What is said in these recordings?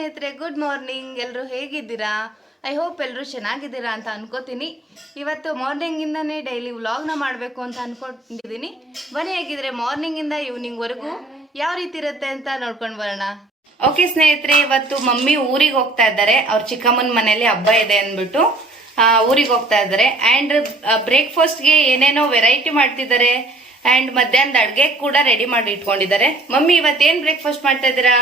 ಸ್ನೇಹಿತರೆ, good morning. ಎಲ್ಲರೂ ಹೇಗಿದ್ದೀರಾ? ಐ ಹೋಪ್ ಎಲ್ಲರೂ ಚೆನ್ನಾಗಿದ್ದೀರಾ ಅಂತ ಅನ್ಕೋತೀನಿ. ಇವತ್ತು ಮಾರ್ನಿಂಗಿಂದನೇ ಡೈಲಿ ವ್ಲಾಗ್ನ ಮಾಡಬೇಕು ಅಂತ ಅನ್ಕೊಂಡಿದ್ದೀನಿ. ಬನ್ನಿ, ಹೇಗಿದ್ರೆ ಮಾರ್ನಿಂಗಿಂದ ಈವ್ನಿಂಗ್ವರೆಗೂ ಯಾವ ರೀತಿ ಇರುತ್ತೆ ಅಂತ ನೋಡ್ಕೊಂಡು ಬರೋಣ. ಓಕೆ ಸ್ನೇಹಿತರೆ, ಇವತ್ತು ಮಮ್ಮಿ ಊರಿಗೆ ಹೋಗ್ತಾ ಇದ್ದಾರೆ. ಅವ್ರ ಚಿಕ್ಕಮ್ಮನ ಮನೇಲಿ ಹಬ್ಬ ಇದೆ ಅಂದ್ಬಿಟ್ಟು ಊರಿಗೆ ಹೋಗ್ತಾ ಇದ್ದಾರೆ. ಆ್ಯಂಡ್ ಬ್ರೇಕ್ಫಾಸ್ಟ್ಗೆ ಏನೇನೋ ವೆರೈಟಿ ಮಾಡ್ತಿದ್ದಾರೆ. ಆ್ಯಂಡ್ ಮಧ್ಯಾಹ್ನದ ಅಡುಗೆ ಕೂಡ ರೆಡಿ ಮಾಡಿ ಇಟ್ಕೊಂಡಿದ್ದಾರೆ. ಮಮ್ಮಿ ಇವತ್ತೇನು ಬ್ರೇಕ್ಫಾಸ್ಟ್ ಮಾಡ್ತಾ ಇದ್ದೀರಾ?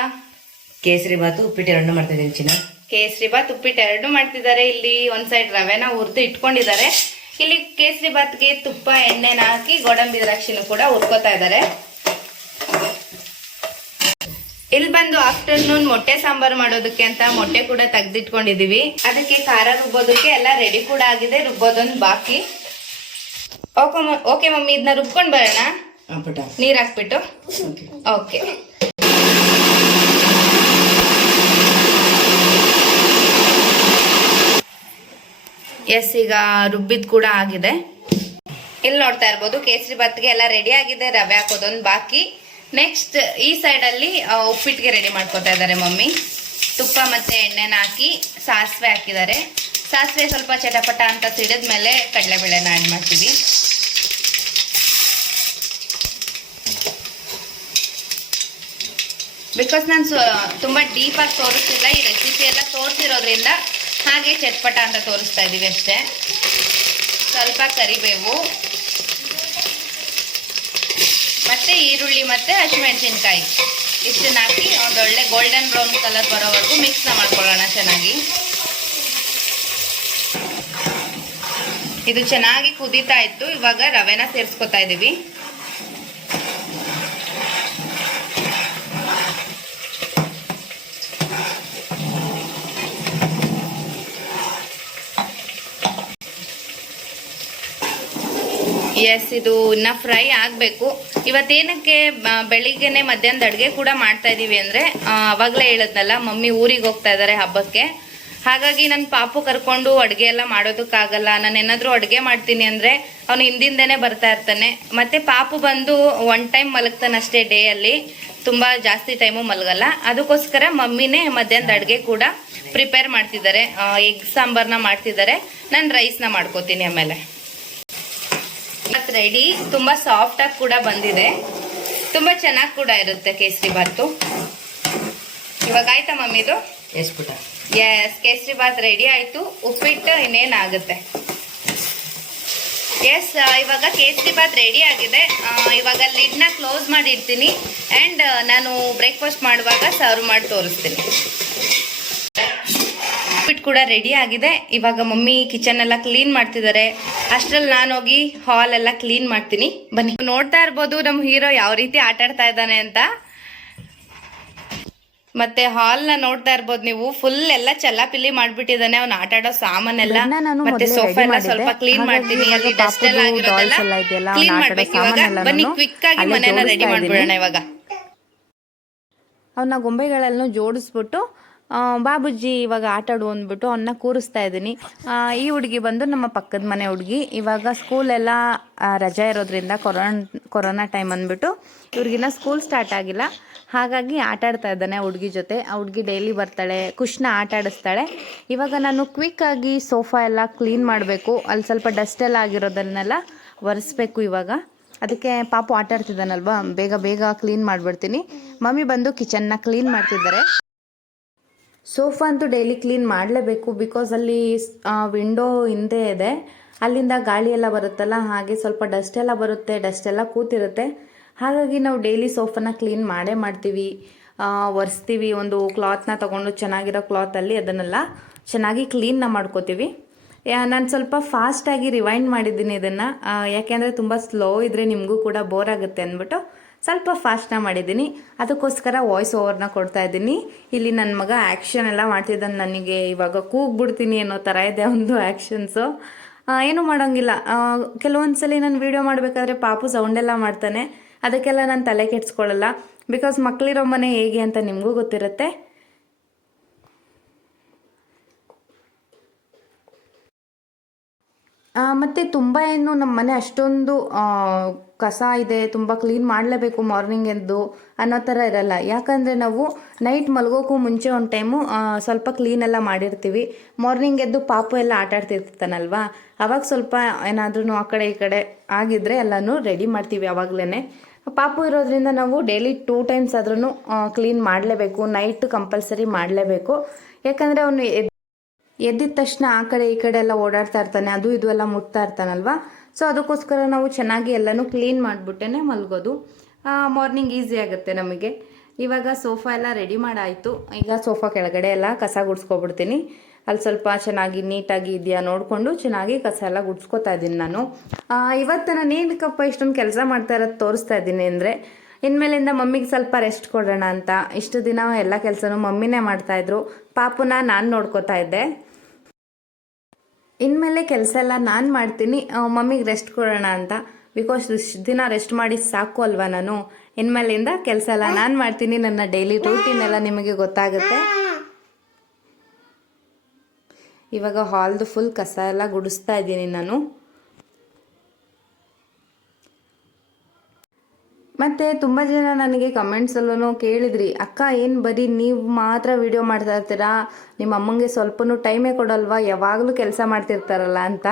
ಕೇಸರಿ ಬಾತು ಉಪ್ಪಿಟ್ಟು ಎರಡು ಮಾಡ್ತಾ ಇದ್ದೀನಿ ಚಿನ್ನ. ಕೇಸರಿ ಬಾತ್ ಉಪ್ಪಿಟ್ಟು ಎರಡು ಮಾಡ್ತಿದ್ದಾರೆ. ಇಲ್ಲಿ ಒಂದ್ ಸೈಡ್ ರವೆನ ಹುರಿದು ಇಟ್ಕೊಂಡಿದ್ದಾರೆ. ಇಲ್ಲಿ ಕೇಸರಿ ಬಾತ್ಗೆ ತುಪ್ಪ ಎಣ್ಣೆನ ಹಾಕಿ ಗೋಡಂಬಿ ದ್ರಾಕ್ಷಿನೂ ಕೂಡ ಹುರ್ಕೋತಾ ಇದ್ದಾರೆ. ಇಲ್ಲಿ ಬಂದು ಆಫ್ಟರ್ನೂನ್ ಮೊಟ್ಟೆ ಸಾಂಬಾರ್ ಮಾಡೋದಕ್ಕೆ ಅಂತ ಮೊಟ್ಟೆ ಕೂಡ ತೆಗ್ದಿಟ್ಕೊಂಡಿದೀವಿ. ಅದಕ್ಕೆ ಖಾರ ರುಬ್ಬೋದಕ್ಕೆ ಎಲ್ಲ ರೆಡಿ ಕೂಡ ಆಗಿದೆ, ರುಬ್ಬೋದೊಂದು ಬಾಕಿ. ಓಕೆ ಮಮ್ಮಿ, ಇದನ್ನ ರುಬ್ಕೊಂಡ್ ಬರೋಣ. ನೀರ್ ಹಾಕ್ಬಿಟ್ಟು. ಓಕೆ. ಎಸ್, ಈಗ ರುಬ್ಬಿದ್ ಕೂಡ ಆಗಿದೆ. ಇಲ್ಲಿ ನೋಡ್ತಾ ಇರ್ಬೋದು, ಕೇಸರಿ ಬಾತ್ಗೆ ಎಲ್ಲ ರೆಡಿ ಆಗಿದೆ. ರವೆ ಹಾಕೋದೊಂದು ಬಾಕಿ. ನೆಕ್ಸ್ಟ್ ಈ ಸೈಡ್ ಅಲ್ಲಿ ಉಪ್ಪಿಟ್ಟಿಗೆ ರೆಡಿ ಮಾಡ್ಕೊತಾ ಇದ್ದಾರೆ ಮಮ್ಮಿ. ತುಪ್ಪ ಮತ್ತೆ ಎಣ್ಣೆನ ಹಾಕಿ ಸಾಸಿವೆ ಹಾಕಿದ್ದಾರೆ. ಸಾಸಿವೆ ಸ್ವಲ್ಪ ಚಟಪಟ ಅಂತ ಸಿಡಿದ್ಮೇಲೆ ಕಡಲೆಬೇಳೆನ ಆಡ್ ಮಾಡ್ತೀವಿ. ಬಿಕಾಸ್ ನಾನು ತುಂಬಾ ಡೀಪ್ ಆಗಿ ತೋರಿಸ್ತಿಲ್ಲ. ಈ ರೆಸಿಪಿ ಎಲ್ಲ ತೋರಿಸಿರೋದ್ರಿಂದ ಹಾಗೆ ಚಟ್ಪಟ ಅಂತ ತೋರಿಸ್ತಾ ಇದೀವಿ ಅಷ್ಟೇ. ಸ್ವಲ್ಪ ಕರಿಬೇವು ಮತ್ತೆ ಈರುಳ್ಳಿ ಮತ್ತೆ ಹಸಿಮೆಣಸಿನ್ಕಾಯಿ ಇಷ್ಟನ್ನ ಹಾಕಿ ಒಂದೊಳ್ಳೆ ಗೋಲ್ಡನ್ ಬ್ರೌನ್ ಕಲರ್ ಬರೋವರೆಗೂ ಮಿಕ್ಸ್ ಮಾಡ್ಕೊಳ್ಳೋಣ ಚೆನ್ನಾಗಿ. ಇದು ಚೆನ್ನಾಗಿ ಕುದೀತಾ ಇತ್ತು. ಇವಾಗ ರವೆನ ಸೇರಿಸ್ಕೊತಾ ಇದೀವಿ. ಎಸ್, ಇದು ಇನ್ನ ಫ್ರೈ ಆಗಬೇಕು. ಇವತ್ತೇನಕ್ಕೆ ಬೆಳಿಗ್ಗೆನೆ ಮಧ್ಯಾಹ್ನದ ಅಡುಗೆ ಕೂಡ ಮಾಡ್ತಾ ಇದೀವಿ ಅಂದ್ರೆ, ಅವಾಗಲೇ ಹೇಳಿದ್ನಲ್ಲ ಮಮ್ಮಿ ಊರಿಗೆ ಹೋಗ್ತಾ ಇದ್ದಾರೆ ಹಬ್ಬಕ್ಕೆ. ಹಾಗಾಗಿ ನನ್ನ ಪಾಪು ಕರ್ಕೊಂಡು ಅಡುಗೆ ಎಲ್ಲ ಮಾಡೋದಕ್ಕಾಗಲ್ಲ. ನಾನು ಏನಾದರೂ ಅಡುಗೆ ಮಾಡ್ತೀನಿ ಅಂದ್ರೆ ಅವನು ಹಿಂದಿಂದನೇ ಬರ್ತಾ ಇರ್ತಾನೆ. ಮತ್ತೆ ಪಾಪು ಬಂದು ಒನ್ ಟೈಮ್ ಮಲಗ್ತಾನಷ್ಟೇ ಡೇ ಅಲ್ಲಿ, ತುಂಬಾ ಜಾಸ್ತಿ ಟೈಮು ಮಲಗಲ್ಲ. ಅದಕ್ಕೋಸ್ಕರ ಮಮ್ಮಿನೇ ಮಧ್ಯಾಹ್ನದ ಅಡುಗೆ ಕೂಡ ಪ್ರಿಪೇರ್ ಮಾಡ್ತಿದ್ದಾರೆ. ಎಗ್ ಸಾಂಬಾರ್ನ ಮಾಡ್ತಿದ್ದಾರೆ. ನಾನು ರೈಸ್ನ ಮಾಡ್ಕೋತೀನಿ ಆಮೇಲೆ. ರೆಡಿ. ತುಂಬಾ ಸಾಫ್ಟ್ ಆಗಿ ಕೂಡ ಬಂದಿದೆ. ತುಂಬಾ ಚೆನ್ನಾಗಿ ಕೂಡ ಇರುತ್ತೆ ಕೇಸರಿ ಬಾತು. ಇವಾಗ ಆಯ್ತಾ ಮಮ್ಮಿದು? ಎಸ್, ಕೇಸರಿ ಬಾತ್ ರೆಡಿ ಆಯ್ತು. ಉಪ್ಪಿಟ್ಟು ಇನ್ನೇನಾಗುತ್ತೆ. ಎಸ್, ಇವಾಗ ಕೇಸರಿ ಬಾತ್ ರೆಡಿ ಆಗಿದೆ. ಇವಾಗ ಲಿಡ್ನ ಕ್ಲೋಸ್ ಮಾಡಿ ಇಡ್ತೀನಿ. ಅಂಡ್ ನಾನು ಬ್ರೇಕ್ಫಾಸ್ಟ್ ಮಾಡುವಾಗ ಸರ್ವ್ ಮಾಡಿ ತೋರಿಸ್ತೀನಿ. ಉಪ್ಪಿಟ್ಟು ಕೂಡ ರೆಡಿ ಆಗಿದೆ. ಇವಾಗ ಮಮ್ಮಿ ಕಿಚನ್ ಎಲ್ಲ ಕ್ಲೀನ್ ಮಾಡ್ತಿದ್ದಾರೆ. ಅಷ್ಟ್ರಲ್ಲಿ ನಾನು ಹೋಗಿ ಹಾಲ್ ಎಲ್ಲ ಕ್ಲೀನ್ ಮಾಡ್ತೀನಿ. ಬನ್ನಿ. ನೋಡ್ತಾ ಇರ್ಬೋದು ನಮ್ಮ ಹೀರೋ ಯಾವ ರೀತಿ ಆಟ ಆಡ್ತಾ ಇದ್ದಾನೆ ಅಂತ. ಮತ್ತೆ ಹಾಲ್ ನ ನೋಡ್ತಾ ಇರ್ಬೋದು ನೀವು, ಫುಲ್ ಎಲ್ಲ ಚಲ್ಲಾಪಿಲ್ಲಿ ಮಾಡ್ಬಿಟ್ಟಿದ್ದಾನೆ. ಅವ್ನು ಆಟ ಆಡೋ ಸಾಮಾನೆಲ್ಲ ಮತ್ತೆ ಸೋಫಾ ಎಲ್ಲ ಸ್ವಲ್ಪ ಕ್ಲೀನ್ ಮಾಡ್ತೀನಿ. ಅಲ್ಲಿ ಡಸ್ಟ್ ಎಲ್ಲ ಆಗಿರೋದೆಲ್ಲ ಕ್ಲೀನ್ ಮಾಡ್ಬೇಕು ಇವಾಗ. ಬನ್ನಿ, ಕ್ವಿಕ್ ಆಗಿ ಮನೆಯನ್ನ ರೆಡಿ ಮಾಡ್ಬಿಡೋಣ ಇವಾಗ. ಅವನ್ನ ಗೊಂಬೆಗಳೆಲ್ಲ ಜೋಡಿಸ್ಬಿಟ್ಟು ಬಾಬುಜಿ ಇವಾಗ ಆಟ ಆಡು ಅಂದ್ಬಿಟ್ಟು ಅವನ್ನ ಕೂರಿಸ್ತಾ ಇದ್ದೀನಿ. ಈ ಹುಡುಗಿ ಬಂದು ನಮ್ಮ ಪಕ್ಕದ ಮನೆ ಹುಡುಗಿ. ಇವಾಗ ಸ್ಕೂಲೆಲ್ಲ ರಜೆ ಇರೋದ್ರಿಂದ ಕೊರೋನಾ ಟೈಮ್ ಅಂದ್ಬಿಟ್ಟು ಇವ್ರಿಗಿನ್ನ ಸ್ಕೂಲ್ ಸ್ಟಾರ್ಟ್ ಆಗಿಲ್ಲ. ಹಾಗಾಗಿ ಆಟ ಆಡ್ತಾ ಇದ್ದಾನೆ ಹುಡುಗಿ ಜೊತೆ. ಆ ಹುಡುಗಿ ಡೈಲಿ ಬರ್ತಾಳೆ, ಖುಷಿನ ಆಟ ಆಡಿಸ್ತಾಳೆ. ಇವಾಗ ನಾನು ಕ್ವಿಕ್ ಆಗಿ ಸೋಫಾ ಎಲ್ಲ ಕ್ಲೀನ್ ಮಾಡಬೇಕು. ಅಲ್ಲಿ ಸ್ವಲ್ಪ ಡಸ್ಟ್ ಎಲ್ಲ ಆಗಿರೋದನ್ನೆಲ್ಲ ಒರೆಸ್ಬೇಕು ಇವಾಗ. ಅದಕ್ಕೆ ಪಾಪು ಆಟ ಆಡ್ತಿದ್ದಾನಲ್ವಾ, ಬೇಗ ಬೇಗ ಕ್ಲೀನ್ ಮಾಡಿಬಿಡ್ತೀನಿ. ಮಮ್ಮಿ ಬಂದು ಕಿಚನ್ನ ಕ್ಲೀನ್ ಮಾಡ್ತಿದ್ದಾರೆ. ಸೋಫಾ ಅಂತೂ ಡೈಲಿ ಕ್ಲೀನ್ ಮಾಡಲೇಬೇಕು. ಬಿಕಾಸ್ ಅಲ್ಲಿ ವಿಂಡೋ ಹಿಂದೆ ಇದೆ, ಅಲ್ಲಿಂದ ಗಾಳಿ ಎಲ್ಲ ಬರುತ್ತಲ್ಲ, ಹಾಗೆ ಸ್ವಲ್ಪ ಡಸ್ಟ್ ಎಲ್ಲ ಬರುತ್ತೆ, ಡಸ್ಟ್ ಎಲ್ಲ ಕೂತಿರುತ್ತೆ. ಹಾಗಾಗಿ ನಾವು ಡೈಲಿ ಸೋಫಾನ ಕ್ಲೀನ್ ಮಾಡೇ ಮಾಡ್ತೀವಿ, ಒರೆಸ್ತೀವಿ. ಒಂದು ಕ್ಲಾತ್ನ ತೊಗೊಂಡು ಚೆನ್ನಾಗಿರೋ ಕ್ಲಾತಲ್ಲಿ ಅದನ್ನೆಲ್ಲ ಚೆನ್ನಾಗಿ ಕ್ಲೀನ್ನ ಮಾಡ್ಕೋತೀವಿ. ನಾನು ಸ್ವಲ್ಪ ಫಾಸ್ಟಾಗಿ ರಿವೈಂಡ್ ಮಾಡಿದ್ದೀನಿ ಇದನ್ನು, ಯಾಕೆಂದರೆ ತುಂಬ ಸ್ಲೋ ಇದ್ದರೆ ನಿಮಗೂ ಕೂಡ ಬೋರ್ ಆಗುತ್ತೆ ಅಂದ್ಬಿಟ್ಟು ಸ್ವಲ್ಪ ಫಾಸ್ಟ್ನ ಮಾಡಿದ್ದೀನಿ. ಅದಕ್ಕೋಸ್ಕರ ವಾಯ್ಸ್ ಓವರ್ನ ಕೊಡ್ತಾ ಇದ್ದೀನಿ. ಇಲ್ಲಿ ನನ್ನ ಮಗ ಆ್ಯಕ್ಷನ್ ಎಲ್ಲ ಮಾಡ್ತಿದ್ದಾನೆ. ನನಗೆ ಇವಾಗ ಕೂಗ್ಬಿಡ್ತೀನಿ ಅನ್ನೋ ಥರ ಇದೆ ಒಂದು ಆ್ಯಕ್ಷನ್ಸು. ಏನೂ ಮಾಡೋಂಗಿಲ್ಲ. ಕೆಲವೊಂದ್ಸಲಿ ನಾನು ವೀಡಿಯೋ ಮಾಡಬೇಕಾದ್ರೆ ಪಾಪು ಸೌಂಡೆಲ್ಲ ಮಾಡ್ತಾನೆ. ಅದಕ್ಕೆಲ್ಲ ನಾನು ತಲೆ ಕೆಡಿಸ್ಕೊಳ್ಳಲ್ಲ. ಬಿಕಾಸ್ ಮಕ್ಕಳಿರೋ ಮನೆ ಹೇಗೆ ಅಂತ ನಿಮಗೂ ಗೊತ್ತಿರುತ್ತೆ. ಮತ್ತು ತುಂಬ ಏನು ನಮ್ಮ ಮನೆ ಅಷ್ಟೊಂದು ಕಸ ಇದೆ, ತುಂಬ ಕ್ಲೀನ್ ಮಾಡಲೇಬೇಕು ಮಾರ್ನಿಂಗ್ ಎದ್ದು ಅನ್ನೋ ಥರ ಇರಲ್ಲ. ಯಾಕಂದರೆ ನಾವು ನೈಟ್ ಮಲಗೋಕ್ಕೂ ಮುಂಚೆ ಒಂದು ಟೈಮು ಸ್ವಲ್ಪ ಕ್ಲೀನೆಲ್ಲ ಮಾಡಿರ್ತೀವಿ. ಮಾರ್ನಿಂಗ್ ಎದ್ದು ಪಾಪು ಎಲ್ಲ ಆಟಾಡ್ತಿರ್ತಾನಲ್ವ, ಅವಾಗ ಸ್ವಲ್ಪ ಏನಾದ್ರೂ ಆ ಕಡೆ ಈ ಕಡೆ ಆಗಿದ್ದರೆ ಎಲ್ಲನೂ ರೆಡಿ ಮಾಡ್ತೀವಿ ಆವಾಗಲೇ. ಪಾಪು ಇರೋದ್ರಿಂದ ನಾವು ಡೈಲಿ 2 ಟೈಮ್ಸ್ ಆದ್ರೂ ಕ್ಲೀನ್ ಮಾಡಲೇಬೇಕು. ನೈಟ್ ಕಂಪಲ್ಸರಿ ಮಾಡಲೇಬೇಕು. ಯಾಕಂದರೆ ಅವನು ಎದ್ದಿದ ತಕ್ಷಣ ಆ ಕಡೆ ಈ ಕಡೆ ಎಲ್ಲ ಓಡಾಡ್ತಾ ಇರ್ತಾನೆ, ಅದು ಇದು ಎಲ್ಲ ಮುಟ್ತಾ ಇರ್ತಾನಲ್ವ. ಸೊ ಅದಕ್ಕೋಸ್ಕರ ನಾವು ಚೆನ್ನಾಗಿ ಎಲ್ಲನೂ ಕ್ಲೀನ್ ಮಾಡಿಬಿಟ್ಟೇ ಮಲಗೋದು. ಮಾರ್ನಿಂಗ್ ಈಸಿ ಆಗುತ್ತೆ ನಮಗೆ. ಇವಾಗ ಸೋಫಾ ಎಲ್ಲ ರೆಡಿ ಮಾಡಾಯಿತು. ಈಗ ಸೋಫಾ ಕೆಳಗಡೆ ಎಲ್ಲ ಕಸ ಗುಡಿಸ್ಕೊಬಿಡ್ತೀನಿ. ಅಲ್ಲಿ ಸ್ವಲ್ಪ ಚೆನ್ನಾಗಿ ನೀಟಾಗಿ ಇದೆಯಾ ನೋಡಿಕೊಂಡು ಚೆನ್ನಾಗಿ ಕಸ ಎಲ್ಲ ಗುಡಿಸ್ಕೊತಾ ಇದ್ದೀನಿ ನಾನು. ಇವತ್ತು ನಾನು ಏನಕ್ಕಪ್ಪ ಇಷ್ಟೊಂದು ಕೆಲಸ ಮಾಡ್ತಾ ಇರೋದು ತೋರಿಸ್ತಾ ಇದ್ದೀನಿ ಅಂದರೆ, ಇನ್ಮೇಲಿಂದ ಮಮ್ಮಿಗೆ ಸ್ವಲ್ಪ ರೆಸ್ಟ್ ಕೊಡೋಣ ಅಂತ. ಇಷ್ಟು ದಿನ ಎಲ್ಲ ಕೆಲಸನೂ ಮಮ್ಮಿನೇ ಮಾಡ್ತಾಯಿದ್ರು, ಪಾಪುನ ನಾನು ನೋಡ್ಕೋತಾ ಇದ್ದೆ. ಇನ್ಮೇಲೆ ಕೆಲಸ ಎಲ್ಲ ನಾನು ಮಾಡ್ತೀನಿ, ಮಮ್ಮಿಗೆ ರೆಸ್ಟ್ ಕೊಡೋಣ ಅಂತ. ಬಿಕಾಸ್ ಇಷ್ಟು ದಿನ ರೆಸ್ಟ್ ಮಾಡಿ ಸಾಕು ಅಲ್ವಾ ನಾನು. ಇನ್ಮೇಲಿಂದ ಕೆಲಸ ಎಲ್ಲ ನಾನು ಮಾಡ್ತೀನಿ. ನನ್ನ ಡೈಲಿ ರೂಟೀನ್ ಎಲ್ಲ ನಿಮಗೆ ಗೊತ್ತಾಗುತ್ತೆ. ಇವಾಗ ಹಾಲ್ದು ಫುಲ್ ಕಸ ಎಲ್ಲ ಗುಡಿಸ್ತಾ ಇದ್ದೀನಿ ನಾನು. ಮತ್ತು ತುಂಬ ಜನ ನನಗೆ ಕಮೆಂಟ್ಸಲ್ಲೂ ಕೇಳಿದ್ರಿ, ಅಕ್ಕ ಏನು ಬರೀ ನೀವು ಮಾತ್ರ ವಿಡಿಯೋ ಮಾಡ್ತಾ ಇರ್ತೀರಾ, ನಿಮ್ಮ ಅಮ್ಮಂಗೆ ಸ್ವಲ್ಪನೂ ಟೈಮೇ ಕೊಡಲ್ವಾ, ಯಾವಾಗಲೂ ಕೆಲಸ ಮಾಡ್ತಿರ್ತಾರಲ್ಲ ಅಂತ.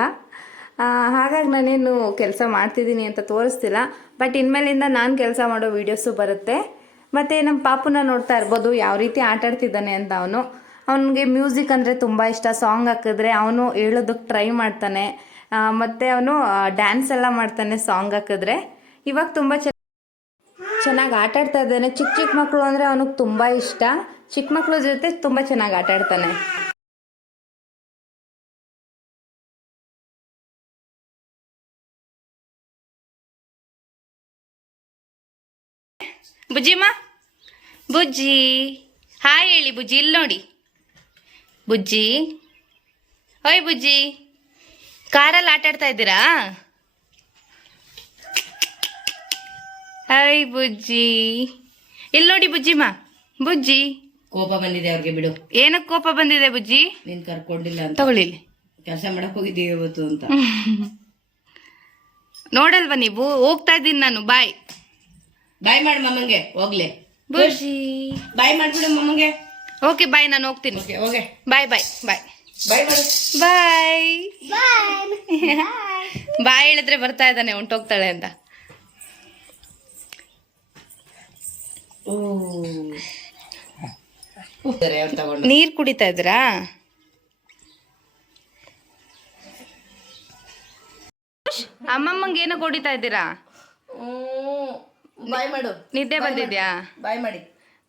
ಹಾಗಾಗಿ ನಾನೇನು ಕೆಲಸ ಮಾಡ್ತಿದ್ದೀನಿ ಅಂತ ತೋರಿಸ್ತಿಲ್ಲ. ಬಟ್ ಇನ್ಮೇಲಿಂದ ನಾನು ಕೆಲಸ ಮಾಡೋ ವೀಡಿಯೋಸು ಬರುತ್ತೆ. ಮತ್ತು ನಮ್ಮ ಪಾಪುನ ನೋಡ್ತಾ ಇರ್ಬೋದು ಯಾವ ರೀತಿ ಆಟಾಡ್ತಿದ್ದಾನೆ ಅಂತ. ಅವನಿಗೆ ಮ್ಯೂಸಿಕ್ ಅಂದರೆ ತುಂಬ ಇಷ್ಟ. ಸಾಂಗ್ ಹಾಕಿದ್ರೆ ಅವನು ಹೇಳೋದಕ್ಕೆ ಟ್ರೈ ಮಾಡ್ತಾನೆ. ಮತ್ತು ಅವನು ಡ್ಯಾನ್ಸ್ ಎಲ್ಲ ಮಾಡ್ತಾನೆ ಸಾಂಗ್ ಹಾಕಿದ್ರೆ. ಇವಾಗ ತುಂಬ ಚೆನ್ನಾಗಿ ಆಟಾಡ್ತಾ ಇದ್ದಾನೆ. ಚಿಕ್ಕ ಮಕ್ಕಳು ಅಂದರೆ ಅವನಿಗೆ ತುಂಬ ಇಷ್ಟ. ಚಿಕ್ಕ ಮಕ್ಕಳ ಜೊತೆ ತುಂಬ ಚೆನ್ನಾಗಿ ಆಟಾಡ್ತಾನೆ. ಬುಜ್ಜಿಮ್ಮ, ಬುಜ್ಜಿ ಹಾಯ್ ಹೇಳಿ ಬುಜ್ಜಿ. ಇಲ್ಲಿ ನೋಡಿ ಬುಜ್ಜಿ. ಓಯ್ ಬುಜ್ಜಿ, ಕಾರಲ್ಲಿ ಆಟಾಡ್ತಾ ಇದ್ದೀರಾ? ಹಾಯ್ ಬುಜ್ಜಿ. ಇಲ್ಲಿ ನೋಡಿ ಬುಜ್ಜಿಮ್ಮ, ಬುಜ್ಜಿ. ಕೋಪ ಬಂದಿದೆ ಅವ್ರಿಗೆ, ಬಿಡು. ಏನಕ್ಕೆ ಕೋಪ ಬಂದಿದೆ ಬುಜ್ಜಿ? ನೀನ್ ಕರ್ಕೊಂಡಿಲ್ಲ ಅಂತ. ತಗೊಳ್ಳಿ, ಕೆಲಸ ಮಾಡಕ್ ಹೋಗಿದ್ದೀವಿ ಇವತ್ತು ಅಂತ. ನೋಡಲ್ವಾ ನೀವು? ಹೋಗ್ತಾ ಇದ್ದೀನಿ ನಾನು. ಬಾಯ್ ಬಾಯ್ ಮಾಡಿ ಮಮ್ಮಂಗೆ. ಹೋಗ್ಲೆ ಬುಜ್ಜಿ. ಬಾಯ್ ಮಾಡ್ಬಿಡು ಮಮ್ಮಂಗೆ. ಓಕೆ ಬಾಯ್, ನಾನು ಹೋಗ್ತೀನಿ. ಓಕೆ ಬಾಯ್ ಬಾಯ್ ಬಾಯ್ ಬಾಯ್ ಮಾಡು. ಬಾಯ್ ಬಾಯ್ ಹೇಳಿದ್ರೆ ಬರ್ತಾ ಇದ್ದಾನೆ ಹೊಂಟೋಗ್ತಾಳೆ ಅಂತ. ನೀರ್ ಕುಡಿತಾ ಇದ್ದೀರಾ? ಅಮ್ಮಮ್ಮಂಗೆ ಏನೋ ಕುಡಿತಾ ಇದ್ದೀರಾ? ಬಾಯ್ ಮಾಡು. ನಿದ್ದೆ ಬಂದಿದ್ಯಾ? ಬಾಯ್ ಮಾಡಿ.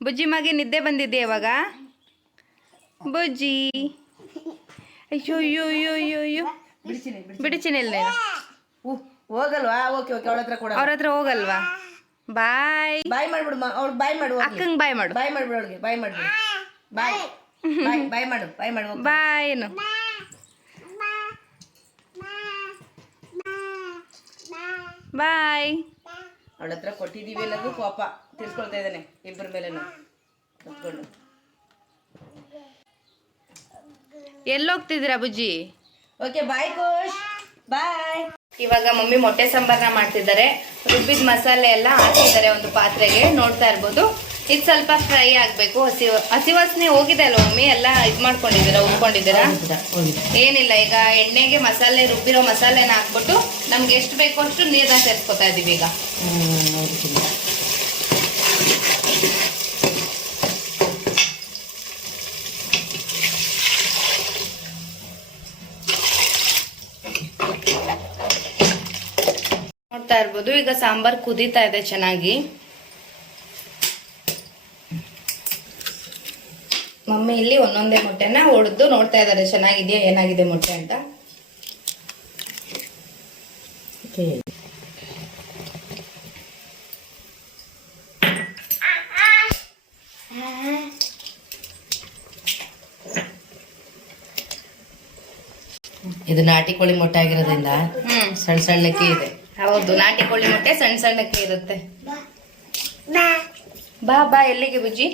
ಬುಜ್ಜಿ ಮಗೆ ನಿದ್ದೆ ಬಂದಿದ್ಯಾ ಇವಾಗ? ಬುಜ್ಜಿ ಅಯ್ಯೋ ಅಯ್ಯೋ ಅಯ್ಯೋ ಅಯ್ಯೋ ಅಯ್ಯೋ. ಬಿಡಿಚಿನಿ ಇಲ್ಲ. ಹೋಗಲ್ವಾ? ಓಕೆ ಓಕೆ, ಅವಳ ಹತ್ರ ಕೊಡ. ಅವ್ರ ಹತ್ರ ಹೋಗಲ್ವಾ? ಬಾಯ್ ಬಾಯ್ ಮಾಡ್ಬಿಡು. ಅವ್ಳು ಬಾಯ್ ಮಾಡು. ಅಕ್ಕಂಗೆ ಬಾಯ್ ಮಾಡು. ಬಾಯ್ ಮಾಡ್ಬಿಡು ಅವಳಿಗೆ. ಬಾಯ್ ಮಾಡ್ಬಿಡು. ಬಾಯ್ ಬಾಯ್ ಬಾಯ್ ಮಾಡು. ಬಾಯ್ ಮಾಡು. ಬಾಯ್ ಏನು? ಬಾಯ್. ಅವಳ ಹತ್ರ ಕೊಟ್ಟಿದ್ದೀವಿ ಅನ್ನೋದು ಕೋಪ ತಿಳ್ಕೊಳ್ತಾ ಇದ್ದಾನೆ ಇಬ್ಬರ ಮೇಲೆನು ಕುತ್ಕೊಂಡು. ಎಲ್ಲೋಗ್ತಿದ್ದೀರಾ ಬುಜ್ಜಿ? ಓಕೆ ಬಾಯ್ ಕೋಶ್, ಬಾಯ್. ಇವಾಗ ಮಮ್ಮಿ ಮೊಟ್ಟೆ ಸಾಂಬಾರ್ನ ಮಾಡ್ತಿದ್ದಾರೆ. ರುಬ್ಬಿದ ಮಸಾಲೆ ಎಲ್ಲ ಹಾಕಿದ್ದಾರೆ ಒಂದು ಪಾತ್ರೆಗೆ, ನೋಡ್ತಾ ಇರ್ಬೋದು. ಇದು ಸ್ವಲ್ಪ ಫ್ರೈ ಆಗಬೇಕು. ಹಸಿ ವಾಸನೆ ಹೋಗಿದೆ ಅಲ್ವ ಮಮ್ಮಿ? ಎಲ್ಲ ಇದು ಮಾಡ್ಕೊಂಡಿದ್ದೀರಾ, ಉಳ್ಕೊಂಡಿದ್ದೀರಾ? ಏನಿಲ್ಲ, ಈಗ ಎಣ್ಣೆಗೆ ಮಸಾಲೆ, ರುಬ್ಬಿರೋ ಮಸಾಲೆನ ಹಾಕ್ಬಿಟ್ಟು ನಮ್ಗೆ ಎಷ್ಟು ಬೇಕೋ ಅಷ್ಟು ನೀರನ್ನ ಸೇರಿಸ್ಕೊತಾ ಇದೀವಿ ಈಗ. ನೋಡ್ತಾ ಇರ್ಬೋದು, ಈಗ ಸಾಂಬಾರ್ ಕುದೀತಾ ಇದೆ ಚೆನ್ನಾಗಿ. ಮಮ್ಮಿ ಇಲ್ಲಿ ಒಂದೊಂದೇ ಮೊಟ್ಟೆನ ಹೊಡೆದು ನೋಡ್ತಾ ಇದ್ದಾರೆ ಚೆನ್ನಾಗಿದೆಯಾ ಏನಾಗಿದೆ ಮೊಟ್ಟೆ ಅಂತ. ಇದು ನಾಟಿ ಕೋಳಿ ಮೊಟ್ಟೆ ಆಗಿರೋದ್ರಿಂದ ಸಣ್ಣ ಸಣ್ಣಕ್ಕೆ ಇದೆ. ಹೌದು, ನಾಟಿ ಕೋಳಿ ಮೊಟ್ಟೆ ಸಣ್ಣ ಸಣ್ಣಕ್ಕೆ ಇರುತ್ತೆ. ಬಾ ಬಾ, ಎಲ್ಲಿಗೆ ಬುಜ್ಜಿ?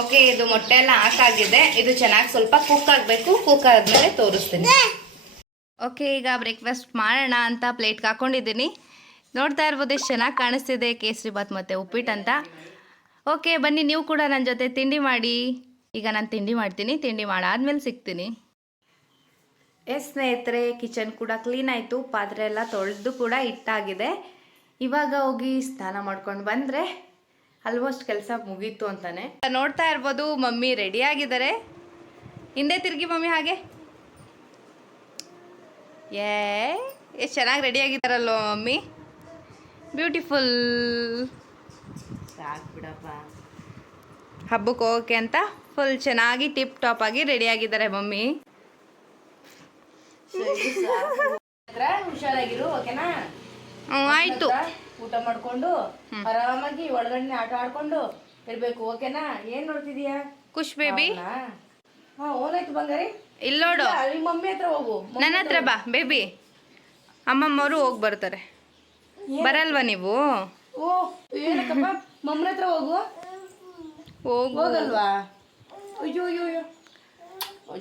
ಓಕೆ, ಇದು ಮೊಟ್ಟೆ ಎಲ್ಲ ಹಾಕಾಗಿದೆ. ಇದು ಚೆನ್ನಾಗಿ ಸ್ವಲ್ಪ ಕುಕ್ ಆಗಬೇಕು. ಕುಕ್ ಆದ್ಮೇಲೆ ತೋರಿಸ್ತೀನಿ. ಓಕೆ, ಈಗ ಬ್ರೇಕ್ಫಾಸ್ಟ್ ಮಾಡೋಣ ಅಂತ ಪ್ಲೇಟ್ಗೆ ಹಾಕೊಂಡಿದ್ದೀನಿ. ನೋಡ್ತಾ ಇರ್ಬೋದು ಎಷ್ಟು ಚೆನ್ನಾಗಿ ಕಾಣಿಸ್ತಿದೆ ಕೇಸರಿ ಬಾತ್ ಮತ್ತು ಉಪ್ಪಿಟ್ಟು ಅಂತ. ಓಕೆ, ಬನ್ನಿ ನೀವು ಕೂಡ ನನ್ನ ಜೊತೆ ತಿಂಡಿ ಮಾಡಿ. ಈಗ ನಾನು ತಿಂಡಿ ಮಾಡ್ತೀನಿ. ತಿಂಡಿ ಮಾಡಾದ್ಮೇಲೆ ಸಿಗ್ತೀನಿ. ಎಸ್ ಸ್ನೇಹಿತರೆ, ಕಿಚನ್ ಕೂಡ ಕ್ಲೀನ್ ಆಯಿತು. ಪಾತ್ರೆ ಎಲ್ಲ ತೊಳೆದು ಕೂಡ ಇಟ್ಟಾಗಿದೆ. ಇವಾಗ ಹೋಗಿ ಸ್ನಾನ ಮಾಡ್ಕೊಂಡು ಬಂದರೆ ಆಲ್ಮೋಸ್ಟ್ ಕೆಲಸ ಮುಗೀತು ಅಂತಾನೆ. ನೋಡ್ತಾ ಇರ್ಬೋದು ಮಮ್ಮಿ ರೆಡಿ ಆಗಿದ್ದಾರೆ. ಹಿಂದೆ ತಿರುಗಿ ಮಮ್ಮಿ, ಹಾಗೆ ಎಷ್ಟು ಚೆನ್ನಾಗಿ ರೆಡಿ ಆಗಿದ್ದಾರಲ್ವ ಮಮ್ಮಿ. ಬ್ಯೂಟಿಫುಲ್. ಸಾಕು ಬಿಡಪ್ಪ. ಹಬ್ಬಕ್ಕೆ ಹೋಗೋಕೆ ಅಂತ ಫುಲ್ ಚೆನ್ನಾಗಿ ಟಿಪ್ ಟಾಪ್ ಆಗಿ ರೆಡಿ ಆಗಿದ್ದಾರೆ ಮಮ್ಮಿ. ಹುಷಾರಾಗಿರು, ಓಕೆನಾ? ಆಯ್ತು. ಊಟ ಮಾಡ್ಕೊಂಡು ಆರಾಮಾಗಿ ಒಳಗಡೆ ಆಟ ಆಡ್ಕೊಂಡು ಇರ್ಬೇಕು, ಓಕೆನಾ? ಏನ್ ನೋಡ್ತಿದೀಯಾ? ಖುಷ್ ಬೇಬಿ. ಹಾ, ಓನಾಯ್ತು ಬಂಗಾರಿ. ಇಲ್ಲೋಡು, ನಿಮ್ಮ ಮಮ್ಮಿ ಹತ್ರ ಹೋಗು. ನನ್ನ ಹತ್ರ ಬಾ ಬೇಬಿ. ಅಮ್ಮಮ್ಮವರು ಹೋಗಿ ಬರ್ತಾರೆ. ಬರಲ್ವಾ ನೀವು? ಓ, ಏನಕ್ಕಪ್ಪ? ಮಮ್ಮನ ಹತ್ರ ಹೋಗು. ಹೋಗಲ್ವಾ? ಅಯ್ಯೋ ಅಯ್ಯೋ ಅಯ್ಯೋ,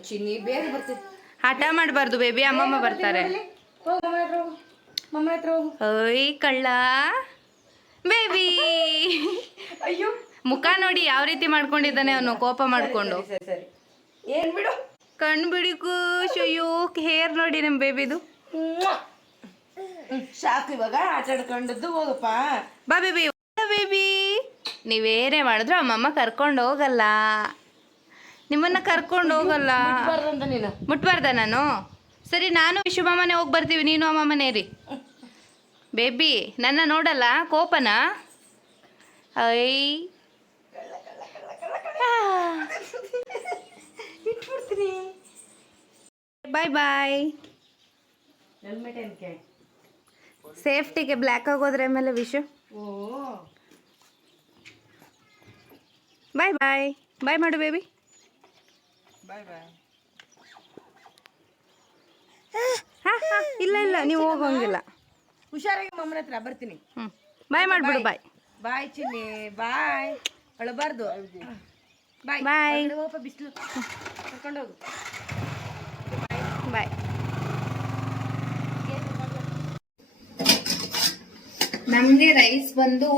ಚಿನ್ನಿ ಬೇಗ ಬರ್ತೀವಿ. ಹಠ ಮಾಡಬಾರ್ದು ಬೇಬಿ, ಅಮ್ಮಮ್ಮ ಬರ್ತಾರೆ. ಹೋಗು, ಮಮ್ಮನ ಹತ್ರ ಹೋಗು. ಮಮ್ಮನ ಹತ್ರ ಹೋಗು. ಓಯ್ ಕಳ್ಳ ಬೇಬಿ. ಅಯ್ಯೋ, ಮುಖ ನೋಡಿ ಯಾವ ರೀತಿ ಮಾಡ್ಕೊಂಡಿದ್ದಾನೆ ಅವನು, ಕೋಪ ಮಾಡ್ಕೊಂಡು. ಸರಿ ಸರಿ, ಏನ್ ಬಿಡು. ಕಣ್ಣು ಬಿಡಿಕು. ಅಯ್ಯೋ, ಹೇರ್ ನೋಡಿ ನಮ್ಮ ಬೇಬಿದು. ಸಾಕು, ಇವಾಗ ಆಟ ಆಡ್ಕೊಂಡದ್ದು ಹೋಗಪ್ಪ. ಬಾ ಬೇಬಿ. ಬೇಬಿ, ನೀವೇನೇ ಮಾಡಿದ್ರು ಅಮ್ಮಮ್ಮ ಕರ್ಕೊಂಡು ಹೋಗಲ್ಲ. ನಿಮ್ಮನ್ನ ಕರ್ಕೊಂಡು ಹೋಗಲ್ಲ. ಬರ್ರಂತ ನೀನು ಮುಟ್ಬಾರ್ದ ನಾನು? ಸರಿ, ನಾನು ವಿಶುಭಮ್ಮನೆ ಹೋಗಿ ಬರ್ತೀವಿ, ನೀನು ಅಮ್ಮಮ್ಮನೇ ರೀ. ಬೇಬಿ ನನ್ನ ನೋಡಲ್ಲ, ಕೋಪನ? ಐ ಇಟ್ಬಿಡ್ತೀನಿ. Bye bye. ಹೆಲ್ಮೆಟ್ ಏನಕ್ಕೆ? ಸೇಫ್ಟಿಗೆ ಬ್ಲ್ಯಾಕ್ ಆಗೋದ್ರೆ ಮೇಲೆ ವಿಶು. ಓ, ಬಾಯ್ ಬಾಯ್. ಬಾಯ್ ಮಾಡು ಬೇಬಿ. ಬಾಯ್ ಬಾಯ್. ಇಲ್ಲ ಇಲ್ಲ, ನೀವು ಹೋಗಂಗಿಲ್ಲ. ಹುಷಾರಾಗಿ ಮಮ್ಮನ ಹತ್ರ ಬರ್ತೀನಿ. ಬಾಯ್ ಮಾಡ್ಬಿಡು. ಬಾಯ್ ಬಾಯ್ ಚಿನ್ನಿ, ಬಾಯ್. ಅಳಬಾರ್ದು. ಬಾಯ್ ಬಾಯ್. ಹೋಗಪ್ಪ, ಬಿಸಿಲು ಕರ್ಕೊಂಡೋಗು. ಬಾಯ್. ನಮಗೆ ರೈಸ್ ಬಂದು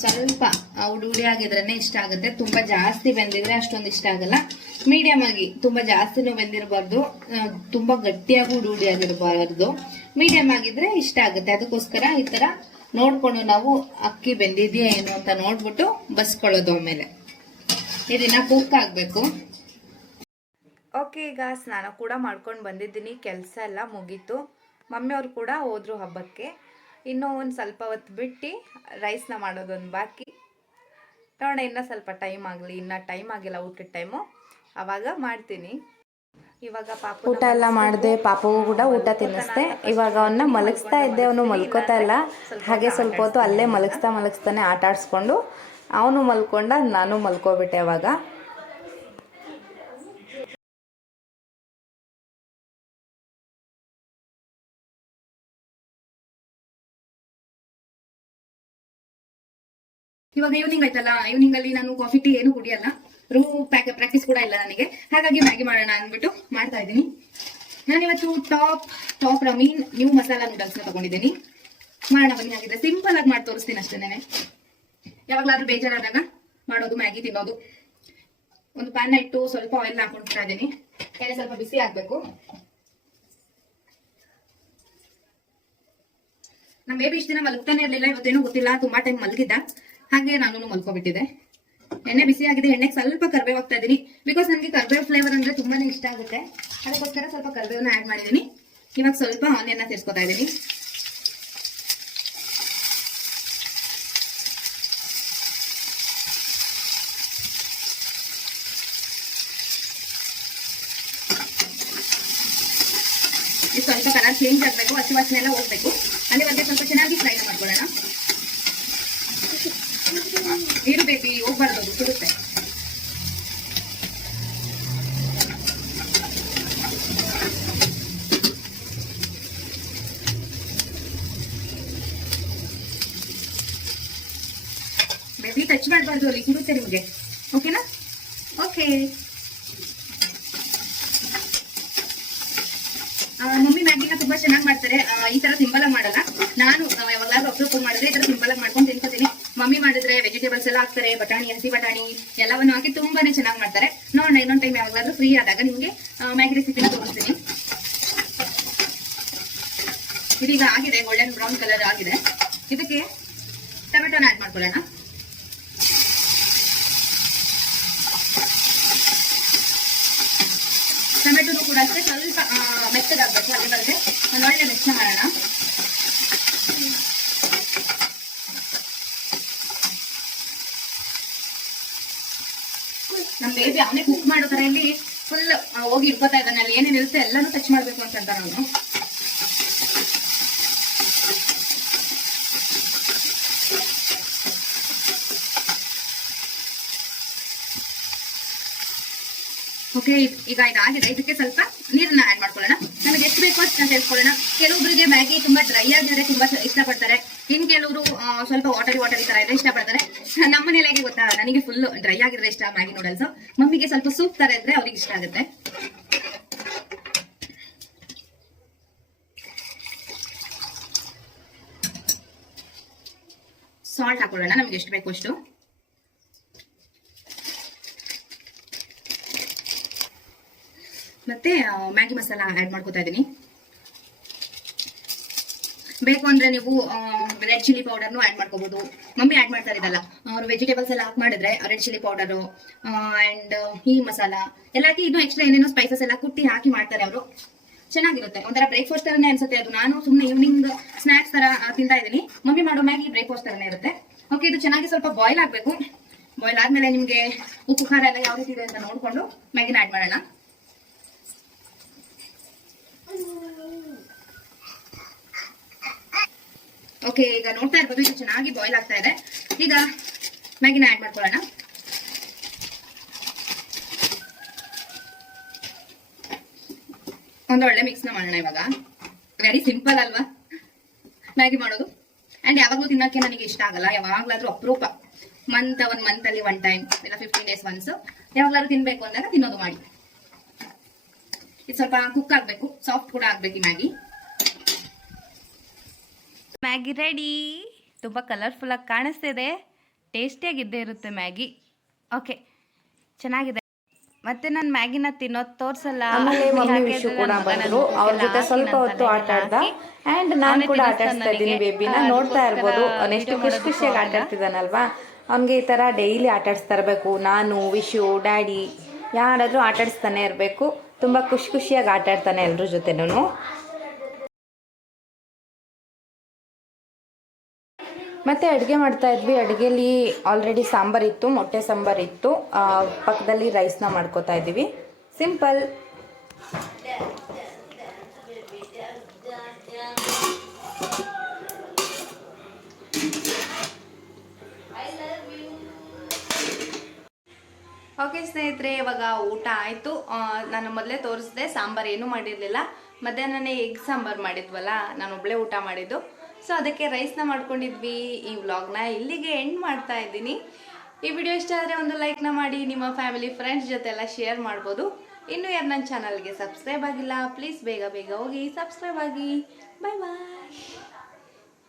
ಸ್ವಲ್ಪ ಉಡಿ ಆಗಿದ್ರೇನೆ ಇಷ್ಟ ಆಗುತ್ತೆ. ತುಂಬಾ ಜಾಸ್ತಿ ಬೆಂದಿದ್ರೆ ಅಷ್ಟೊಂದು ಇಷ್ಟ ಆಗಲ್ಲ. ಮೀಡಿಯಂ ಆಗಿ, ತುಂಬಾ ಜಾಸ್ತಿನೂ ಬೆಂದಿರಬಾರ್ದು, ತುಂಬಾ ಗಟ್ಟಿಯಾಗಿ ಉಡಿ ಆಗಿರಬಾರ್ದು. ಮೀಡಿಯಂ ಆಗಿದ್ರೆ ಇಷ್ಟ ಆಗುತ್ತೆ. ಅದಕ್ಕೋಸ್ಕರ ಈ ತರ ನೋಡ್ಕೊಂಡು ನಾವು ಅಕ್ಕಿ ಬೆಂದಿದ್ಯಾ ಏನು ಅಂತ ನೋಡ್ಬಿಟ್ಟು ಬಸ್ಕೊಳ್ಳೋದು. ಆಮೇಲೆ ಇದನ್ನ ಕುಕ್ ಆಗ್ಬೇಕು. ಓಕೆ, ಈಗ ಸ್ನಾನ ಕೂಡ ಮಾಡ್ಕೊಂಡು ಬಂದಿದ್ದೀನಿ. ಕೆಲಸ ಎಲ್ಲ ಮುಗೀತು. ಮಮ್ಮಿಯವ್ರು ಕೂಡ ಹೋದ್ರು ಹಬ್ಬಕ್ಕೆ. ಇನ್ನೂ ಒಂದು ಸ್ವಲ್ಪ ಹೊತ್ತು ಬಿಟ್ಟು ರೈಸ್ನ ಮಾಡೋದೊಂದು ಬಾಕಿ. ನೋಡೋಣ, ಇನ್ನೂ ಸ್ವಲ್ಪ ಟೈಮ್ ಆಗಲಿ. ಇನ್ನೂ ಟೈಮ್ ಆಗಿಲ್ಲ ಊಟದ ಟೈಮು, ಆವಾಗ ಮಾಡ್ತೀನಿ. ಇವಾಗ ಪಾಪು ಊಟ ಎಲ್ಲ ಮಾಡಿದೆ. ಪಾಪಗೂ ಕೂಡ ಊಟ ತಿನ್ನಿಸ್ದೆ. ಇವಾಗ ಅವನ್ನ ಮಲಗಿಸ್ತಾ ಇದ್ದೆ. ಅವನು ಮಲ್ಕೋತಾ ಇಲ್ಲ. ಹಾಗೆ ಸ್ವಲ್ಪ ಹೊತ್ತು ಅಲ್ಲೇ ಮಲಗಿಸ್ತಾನೆ ಆಟ ಆಡಿಸ್ಕೊಂಡು ಅವನು ಮಲ್ಕೊಂಡ, ನಾನು ಮಲ್ಕೋಬಿಟ್ಟೆ. ಅವಾಗ ಇವಾಗ ಈವ್ನಿಂಗ್ ಆಯ್ತಲ್ಲ, ಈವ್ನಿಂಗ್ ಅಲ್ಲಿ ನಾನು ಕಾಫಿ ಟೀ ಏನು ಕುಡಿಯಲ್ಲ. ಪ್ರಾಕ್ಟೀಸ್ ಕೂಡ ಇಲ್ಲ ನನಗೆ. ಹಾಗಾಗಿ ಮ್ಯಾಗಿ ಮಾಡೋಣ ಅಂದ್ಬಿಟ್ಟು ಮಾಡ್ತಾ ಇದ್ದೀನಿ. ನಾನಿವತ್ತು ಟಾಪ್ ರಮೀನ್ ನ್ಯೂ ಮಸಾಲಾ ನೂಡಲ್ಸ್ ನ ತಗೊಂಡಿದ್ದೀನಿ. ಮಾಡೋಣ ಬನ್ನಿ. ಆಗಿದೆ, ಸಿಂಪಲ್ ಆಗಿ ಮಾಡಿ ತೋರಿಸ್ತೀನಿ ಅಷ್ಟೇನೆ. ಯಾವಾಗ್ಲಾದ್ರೂ ಬೇಜಾರಾದಾಗ ಮಾಡೋದು ಮ್ಯಾಗಿ ತಿನ್ನೋದು. ಒಂದು ಪ್ಯಾನ್ ಇಟ್ಟು ಸ್ವಲ್ಪ ಆಯಿಲ್ ಹಾಕೊಂಡ್ತಾ ಇದ್ದೀನಿ. ಎಣ್ಣೆ ಸ್ವಲ್ಪ ಬಿಸಿ ಆಗ್ಬೇಕು. ನಮ್ಮ ಬೇಬಿ ಇಷ್ಟ ದಿನ ಮಲಗ್ತಾನೆ ಇರಲಿಲ್ಲ. ಇವತ್ತೇನೋ ಗೊತ್ತಿಲ್ಲ, ತುಂಬಾ ಟೈಮ್ ಮಲಗಿದ್ದ. ಹಾಗೆ ನಾನು ಮಲ್ಕೋಬಿಟ್ಟಿದೆ. ಎಣ್ಣೆ ಬಿಸಿ ಆಗಿದೆ. ಎಣ್ಣೆಗೆ ಸ್ವಲ್ಪ ಕರ್ಬೇವು ಹಾಕ್ತಾ ಇದ್ದೀನಿ. ಬಿಕಾಸ್ ನನಗೆ ಕರ್ಬೇವು ಫ್ಲೇವರ್ ಅಂದ್ರೆ ತುಂಬಾನೇ ಇಷ್ಟ ಆಗುತ್ತೆ. ಅದಕ್ಕೋಸ್ಕರ ಸ್ವಲ್ಪ ಕರ್ಬೇವನ್ನ ಆಡ್ ಮಾಡಿದ್ದೀನಿ. ಇವಾಗ ಸ್ವಲ್ಪ ಆನಿಯನ್ನ ಸೇರಿಸ್ಕೊತಾ ಇದ್ದೀನಿ. ಸ್ವಲ್ಪ ಕಲರ್ ಚೇಂಜ್ ಆಗಬೇಕು, ಹಸಿ ವಾಸನೆ ಎಲ್ಲ ಹೋಗ್ಬೇಕು. ಅಲ್ಲಿವರೆಗೆ ಸ್ವಲ್ಪ ಚೆನ್ನಾಗಿ ಫ್ರೈ ಮಾಡ್ಕೊಳ್ಳೋಣ. ನೀರು ಬೇಬಿ ಹೋಗ್ಬಾರ್ದು, ಸುಡುತ್ತೆ. ಬೇಬಿ ಟಚ್ ಮಾಡಬಾರ್ದು, ಅಲ್ಲಿ ಸುಡುತ್ತೆ ನಿಮಗೆ. ಓಕೆನಾ? ಓಕೆ. ಮಮ್ಮಿ ಮ್ಯಾಗಿನ ತುಂಬಾ ಚೆನ್ನಾಗಿ ಮಾಡ್ತಾರೆ. ಈ ತರ ಸಿಂಪಲ್ ಆಗಿ ಮಾಡಲ್ಲ. ನಾನು ಯಾವಾಗಲಾದ್ರೂ ಅಪ್ರೂಪ್ ಮಾಡಿದ್ರೆ ಈ ತರ ಸಿಂಪಲ್ ಆಗಿ ಮಾಡ್ಕೊಂಡು ತಿನ್ಕೋತೀನಿ. ಮಮ್ಮಿ ಮಾಡಿದ್ರೆ ವೆಜಿಟೇಬಲ್ಸ್ ಎಲ್ಲ ಹಾಕ್ತಾರೆ, ಬಟಾಣಿ, ಹಸಿ ಬಟಾಣಿ ಎಲ್ಲವನ್ನು ಹಾಕಿ ತುಂಬಾನೇ ಚೆನ್ನಾಗಿ ಮಾಡ್ತಾರೆ. ನೋಡೋಣ ಇನ್ನೊಂದು ಟೈಮ್ ಯಾವಾಗಲಾದ್ರೂ ಫ್ರೀ ಆದಾಗ ನಿಮ್ಗೆ ಮ್ಯಾಗಿ ರೆಸಿಪಿನ ತೋರಿಸ್ತೀನಿ. ಇದೀಗ ಆಗಿದೆ, ಗೋಲ್ಡನ್ ಬ್ರೌನ್ ಕಲರ್ ಆಗಿದೆ. ಇದಕ್ಕೆ ಟೊಮೆಟೊನ ಆಡ್ ಮಾಡ್ಕೊಳ್ಳೋಣ. ಟೊಮೆಟೊನು ಕೂಡ ಅಷ್ಟೇ ಸ್ವಲ್ಪ ಮೆತ್ತಗಾಗಬೇಕು. ಅಲ್ಲಿವರೆಗೆ ಒಂದು ಒಳ್ಳೆ ಮಿಕ್ಸ್ ಮಾಡೋಣ. ನಮ್ಮ ಬೇಬಿ ಅವನೇ ಕುಕ್ ಮಾಡೋ ತರ ಇಲ್ಲಿ ಫುಲ್ ಹೋಗಿ ಇಟ್ಕೋತಾ ಇದ್ದಾನೆ. ಅಲ್ಲಿ ಏನೇನಿರುತ್ತೆ ಎಲ್ಲಾನು ಟಚ್ ಮಾಡ್ಬೇಕು ಅಂತ ನಾನು. ಓಕೆ, ಈಗ ಇದಾಗಿದೆ. ಇದಕ್ಕೆ ಸ್ವಲ್ಪ ನೀರನ್ನ ಆಡ್ ಮಾಡ್ಕೊಳ್ಳೋಣ. ನಮಗೆ ಎಷ್ಟು ಬೇಕೋ ಅಷ್ಟು ಸೇರಿಸ್ಕೊಳ್ಳೋಣ. ಕೆಲವೊಬ್ಬರಿಗೆ ಮ್ಯಾಗಿ ತುಂಬಾ ಡ್ರೈ ಆಗಿದ್ರೆ ತುಂಬಾ ಇಷ್ಟಪಡ್ತಾರೆ. ಇನ್ ಕೆಲವರು ಸ್ವಲ್ಪ ವಾಟರಿ ತರ ಇದ್ರೆ ಇಷ್ಟಪಡ್ತಾರೆ. ನಮ್ಮ ಮನೇಲಿ ಗೊತ್ತಾ, ನನಗೆ ಫುಲ್ ಡ್ರೈ ಆಗಿದ್ರೆ ಇಷ್ಟ ಮ್ಯಾಗಿ ನೂಡಲ್ಸ್. ಮಮ್ಮಿಗೆ ಸ್ವಲ್ಪ ಸೂಪ್ ತರ ಇದ್ರೆ ಅವ್ರಿಗೆ ಇಷ್ಟ ಆಗುತ್ತೆ. ಸಾಲ್ಟ್ ಹಾಕೊಳ್ಳೋಣ, ನಮ್ಗೆ ಎಷ್ಟು ಬೇಕು ಅಷ್ಟು. ಮತ್ತೆ ಮ್ಯಾಗಿ ಮಸಾಲ ಆಡ್ ಮಾಡ್ಕೋತಾ ಇದೀನಿ. ಬೇಕು ಅಂದ್ರೆ ನೀವು ರೆಡ್ ಚಿಲ್ಲಿ ಪೌಡರ್ನು ಆಡ್ ಮಾಡ್ಕೋಬಹುದು. ಮಮ್ಮಿ ಆಡ್ ಮಾಡ್ತಾ ಇದ್ದಲ್ಲ, ಅವ್ರು ವೆಜಿಟೇಬಲ್ಸ್ ಎಲ್ಲ ಹಾಕಿ ಮಾಡಿದ್ರೆ ರೆಡ್ ಚಿಲ್ಲಿ ಪೌಡರು ಅಂಡ್ ಈ ಮಸಾಲ ಎಲ್ಲ ಹಾಕಿ ಇನ್ನೂ ಎಕ್ಸ್ಟ್ರಾ ಏನೇನೋ ಸ್ಪೈಸಸ್ ಎಲ್ಲ ಕುಟ್ಟಿ ಹಾಕಿ ಮಾಡ್ತಾರೆ ಅವರು. ಚೆನ್ನಾಗಿರುತ್ತೆ, ಒಂಥರ ಬ್ರೇಕ್ಫಾಸ್ಟ್ ತರನೇ ಅನ್ಸುತ್ತೆ ಅದು. ನಾನು ಸುಮ್ಮನೆ ಈವ್ನಿಂಗ್ ಸ್ನಾಕ್ಸ್ ತರ ತಿಂತಾ ಇದ್ದೀನಿ. ಮಮ್ಮಿ ಮಾಡೋ ಮ್ಯಾಗಿ ಬ್ರೇಕ್ಫಾಸ್ಟ್ ತರನೇ ಇರುತ್ತೆ. ಓಕೆ, ಇದು ಚೆನ್ನಾಗಿ ಸ್ವಲ್ಪ ಬಾಯ್ಲ್ ಆಗ್ಬೇಕು. ಬಾಯ್ಲ್ ಆದ್ಮೇಲೆ ನಿಮ್ಗೆ ಉಪ್ಪು ಖಾರ ಎಲ್ಲ ಯಾವ ರೀತಿ ಇದೆ ಅಂತ ನೋಡ್ಕೊಂಡು ಮ್ಯಾಗಿನ ಆಡ್ ಮಾಡೋಣ. ಓಕೆ, ಈಗ ನೋಡ್ತಾ ಇರ್ಬೋದು ಇದು ಚೆನ್ನಾಗಿ ಬಾಯ್ಲ್ ಆಗ್ತಾ ಇದೆ. ಈಗ ಮ್ಯಾಗಿನ ಆಡ್ ಮಾಡ್ಕೊಳ್ಳೋಣ. ಒಂದೊಳ್ಳೆ ಮಿಕ್ಸ್ ನ ಮಾಡೋಣ. ಇವಾಗ ವೆರಿ ಸಿಂಪಲ್ ಅಲ್ವಾ ಮ್ಯಾಗಿ ಮಾಡೋದು. ಅಂಡ್ ಯಾವಾಗ್ಲೂ ತಿನ್ನಕ್ಕೆ ನನಗೆ ಇಷ್ಟ ಆಗಲ್ಲ, ಯಾವಾಗ್ಲಾದ್ರೂ ಅಪರೂಪ. ಒಂದ್ ಮಂತ್ ಅಲ್ಲಿ 1 ಟೈಮ್ ಇಲ್ಲ 15 days ಒನ್ಸ್ ಯಾವಾಗ್ಲಾದ್ರೂ ತಿನ್ಬೇಕು ಅಂದಾಗ ತಿನ್ನೋದು ಮಾಡಿ. ಇದು ಸ್ವಲ್ಪ ಕುಕ್ ಆಗ್ಬೇಕು, ಸಾಫ್ಟ್ ಕೂಡ ಆಗ್ಬೇಕು ಈ ಮ್ಯಾಗಿ. Maggi ready. ತುಂಬ ಕಲರ್ಫುಲ್ಲಾಗಿ ಕಾಣಿಸ್ತಿದೆ, ಟೇಸ್ಟಿಯಾಗಿದ್ದೇ ಇರುತ್ತೆ ಮ್ಯಾಗಿ. ಓಕೆ, ಚೆನ್ನಾಗಿದೆ. ಮತ್ತೆ ನಾನು ಮ್ಯಾಗಿನ ತಿನ್ನೋದು ತೋರಿಸಲ್ಲ. ಆಮೇಲೆ ಮಮ್ಮಿ ವಿಶು ಕೂಡ ಬಂದ್ರು, ಅವ್ರ ಜೊತೆ ಸ್ವಲ್ಪ ಹೊತ್ತು ಆಟ ಆಡ್ದ. ಅಂಡ್ ನಾನು ಕೂಡ ಆಟ ಆಡ್ತಾ ಇದ್ದೀನಿ ಬೇಬಿನ. ನೋಡ್ತಾ ಇರ್ಬೋದು ಎಷ್ಟು ಖುಷಿ ಖುಷಿಯಾಗಿ ಆಟ ಆಡ್ತಿದ್ದಾನಲ್ವಾ. ಅವ್ನಿಗೆ ಈ ಥರ ಡೈಲಿ ಆಟ ಆಡಿಸ್ತಾ ಇರಬೇಕು. ನಾನು, ವಿಶು, ಡ್ಯಾಡಿ ಯಾರಾದರೂ ಆಟ ಆಡಿಸ್ತಾನೆ ಇರಬೇಕು. ತುಂಬ ಖುಷಿ ಖುಷಿಯಾಗಿ ಆಟ ಆಡ್ತಾನೆ ಎಲ್ಲರ ಜೊತೆನೂ. ಮತ್ತು ಅಡುಗೆ ಮಾಡ್ತಾಯಿದ್ವಿ. ಅಡುಗೆಲಿ ಆಲ್ರೆಡಿ ಸಾಂಬಾರಿತ್ತು, ಮೊಟ್ಟೆ ಸಾಂಬಾರಿತ್ತು. ಪಕ್ಕದಲ್ಲಿ ರೈಸ್ನ ಮಾಡ್ಕೋತಾ ಇದ್ದೀವಿ. ಸಿಂಪಲ್. ಓಕೆ ಸ್ನೇಹಿತರೆ, ಇವಾಗ ಊಟ ಆಯಿತು. ನಾನು ಮೊದಲೇ ತೋರಿಸಿದೆ, ಸಾಂಬಾರು ಏನೂ ಮಾಡಿರಲಿಲ್ಲ. ಮಧ್ಯಾಹ್ನನೇ ಎಗ್ ಸಾಂಬಾರು ಮಾಡಿದ್ವಲ್ಲ, ನಾನು ಒಬ್ಬಳೇ ಊಟ ಮಾಡಿದ್ದು. ಸೊ ಅದಕ್ಕೆ ರೈಸ್ನ ಮಾಡ್ಕೊಂಡಿದ್ವಿ. ಈ ವ್ಲಾಗ್ನ ಇಲ್ಲಿಗೆ ಎಂಡ್ ಮಾಡ್ತಾ ಇದ್ದೀನಿ. ಈ ವಿಡಿಯೋ ಇಷ್ಟ ಆದರೆ ಒಂದು ಲೈಕ್ನ ಮಾಡಿ, ನಿಮ್ಮ ಫ್ಯಾಮಿಲಿ ಫ್ರೆಂಡ್ಸ್ ಜೊತೆ ಎಲ್ಲ ಶೇರ್ ಮಾಡ್ಬೋದು. ಇನ್ನೂ ಯಾರು ನನ್ನ ಚಾನಲ್ಗೆ ಸಬ್ಸ್ಕ್ರೈಬ್ ಆಗಿಲ್ಲ, ಪ್ಲೀಸ್ ಬೇಗ ಬೇಗ ಹೋಗಿ ಸಬ್ಸ್ಕ್ರೈಬ್ ಆಗಿ. ಬಾಯ್ ಬಾಯ್.